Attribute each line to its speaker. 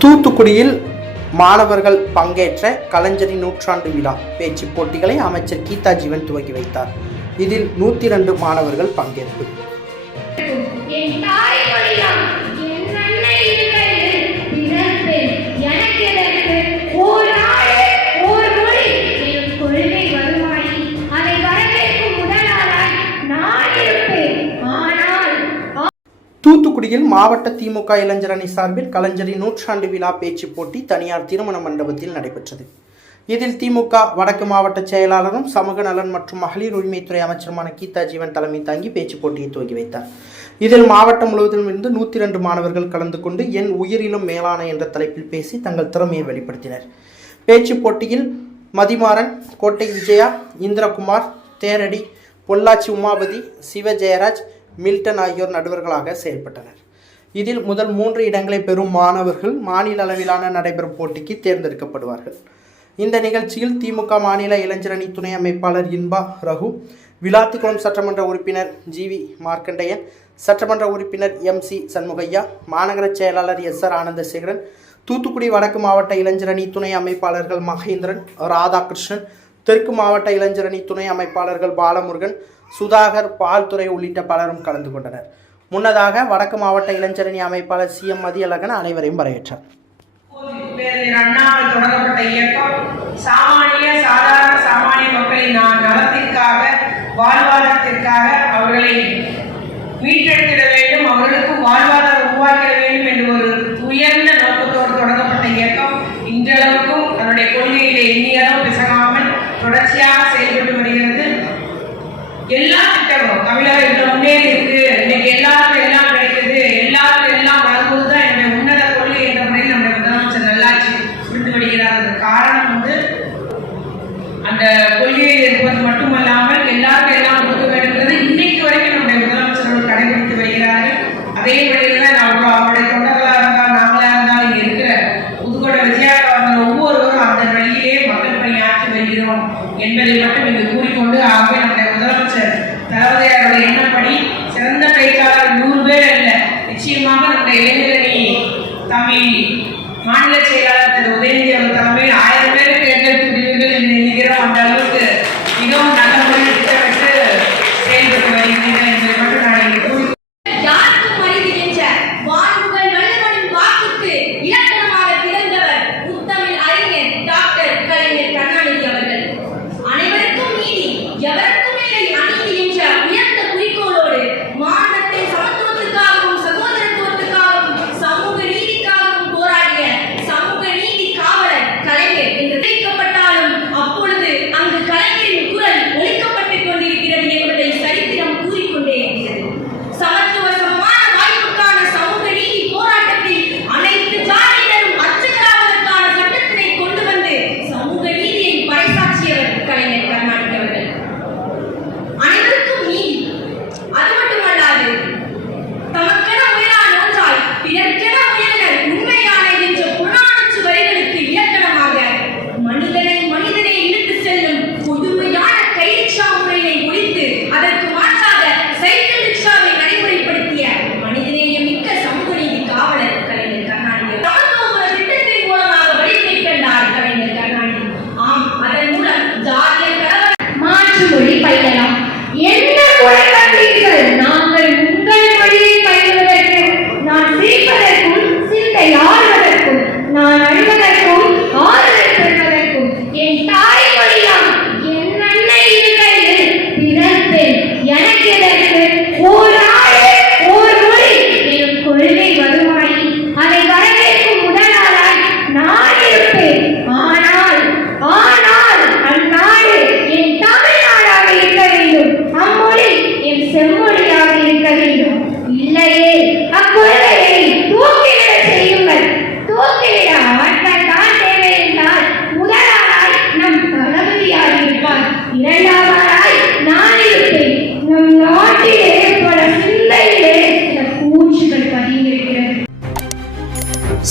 Speaker 1: தூத்துக்குடியில் மாணவர்கள் பங்கேற்ற கலைஞரின் நூற்றாண்டு விழா பேச்சு போட்டிகளை அமைச்சர் கீதா ஜீவன் துவக்கி வைத்தார். இதில் நூற்றி ரெண்டு மாணவர்கள் பங்கேற்பு. தூத்துக்குடியில் மாவட்ட திமுக இளைஞர் அணி சார்பில் கலைஞரின் நூற்றாண்டு விழா பேச்சு போட்டி தனியார் திருமண மண்டபத்தில் நடைபெற்றது. இதில் திமுக வடக்கு மாவட்ட செயலாளரும் சமூக நலன் மற்றும் மகளிர் உரிமைத்துறை அமைச்சருமான கீதா ஜீவன் தலைமை தாங்கி பேச்சு போட்டியை துவங்கி வைத்தார். இதில் மாவட்டம் முழுவதிலும் இருந்து நூற்றி ரெண்டு மாணவர்கள் கலந்து கொண்டு என் உயிரிலும் மேலான என்ற தலைப்பில் பேசி தங்கள் திறமையை வெளிப்படுத்தினர். பேச்சு போட்டியில் மதிமாறன் கோட்டை விஜயா இந்திரகுமார் தேரடி பொள்ளாச்சி உமாபதி சிவ ஜெயராஜ் மில்டன் ஆகியோர் நடுவர்களாக செயல்பட்டனர். இதில் முதல் மூன்று இடங்களை பெறும் மாணவர்கள் மாநில அளவிலான நடைபெறும் போட்டிக்கு தேர்ந்தெடுக்கப்படுவார்கள். இந்த நிகழ்ச்சியில் திமுக மாநில இளைஞரணி துணை அமைப்பாளர் இன்பா ரகு விளாத்திக்குளம் சட்டமன்ற உறுப்பினர் ஜிவி மார்க்கண்டையன் சட்டமன்ற உறுப்பினர் எம் சி சண்முகையா மாநகர செயலாளர் எஸ் ஆர் ஆனந்தசேகரன் தூத்துக்குடி வடக்கு மாவட்ட இளைஞரணி துணை அமைப்பாளர்கள் மகேந்திரன் ராதாகிருஷ்ணன் தெற்கு மாவட்ட இளைஞரணி துணை அமைப்பாளர்கள் பாலமுருகன் சுதாகர் பால்துறை உள்ளிட்ட பலரும் கலந்து கொண்டனர். முன்னதாக வடக்கு மாவட்ட இளைஞரணி அமைப்பாளர் சி. எம். மதியழகன் அனைவரையும் வரவேற்றார்.
Speaker 2: தொடங்கப்பட்ட இயக்கம் சாமானிய சாதாரண சாமானிய மக்களின் நா- நலத்திற்காக வாழ்வாதாரத்திற்காக அவர்களை மீட்டெடுத்திட வேண்டும் அவர்களுக்கு வாழ்வாதாரம் உருவாக்கிட வேண்டும் என்ற ஒரு உயர்ந்த நோக்கத்தோடு தொடங்கப்பட்ட இயக்கம் இன்றளவுக்கும் தன்னுடைய கொள்கையிலே எண்ணியளவு பிசகாமல் தொடர்ச்சியாக செயல்பட்டு வருகிறது. எல்லா திட்டமும் தமிழக இவ்வளவு முன்னேறி இருக்கு. இன்னைக்கு எல்லாருக்கும் எல்லாம் கிடைக்குது. எல்லாருக்கும் எல்லாம் வரும்போது தான் என்னுடைய உன்னத கொள்கை என்ற முறையில் நம்முடைய முதலமைச்சர் நல்லாட்சி புரிந்து வருகிறார் அதற்கு காரணம் வந்து அந்த கொள்கையில் இருப்பது மட்டுமல்லாமல் எல்லாருக்கும் எல்லாம் கொடுக்க வேண்டும்ன்றது இன்னைக்கு வரைக்கும் நம்முடைய முதலமைச்சர்கள் கடைபிடித்து வருகிறார்கள். அதே வழியில் தான் நம்ம அவருடைய தொண்டர்களாக இருந்தால் நாங்களாக இருந்தால் இருக்கிற புதுக்கோட்டை விஜயாக்கா ஒவ்வொருவரும் அந்த வழியிலே மக்கள் பணியாற்றி வருகிறோம் என்பதை மட்டும் இங்கு கூறிக்கொண்டு ஆகவே நம்முடைய முதலமைச்சர் தளபதியாருடைய எண்ணப்படி சிறந்த பேச்சாளர் நூறு பேர் அல்ல. நிச்சயமாக நம்முடைய இளைஞரணி தமிழ் மாநில செயலாளர்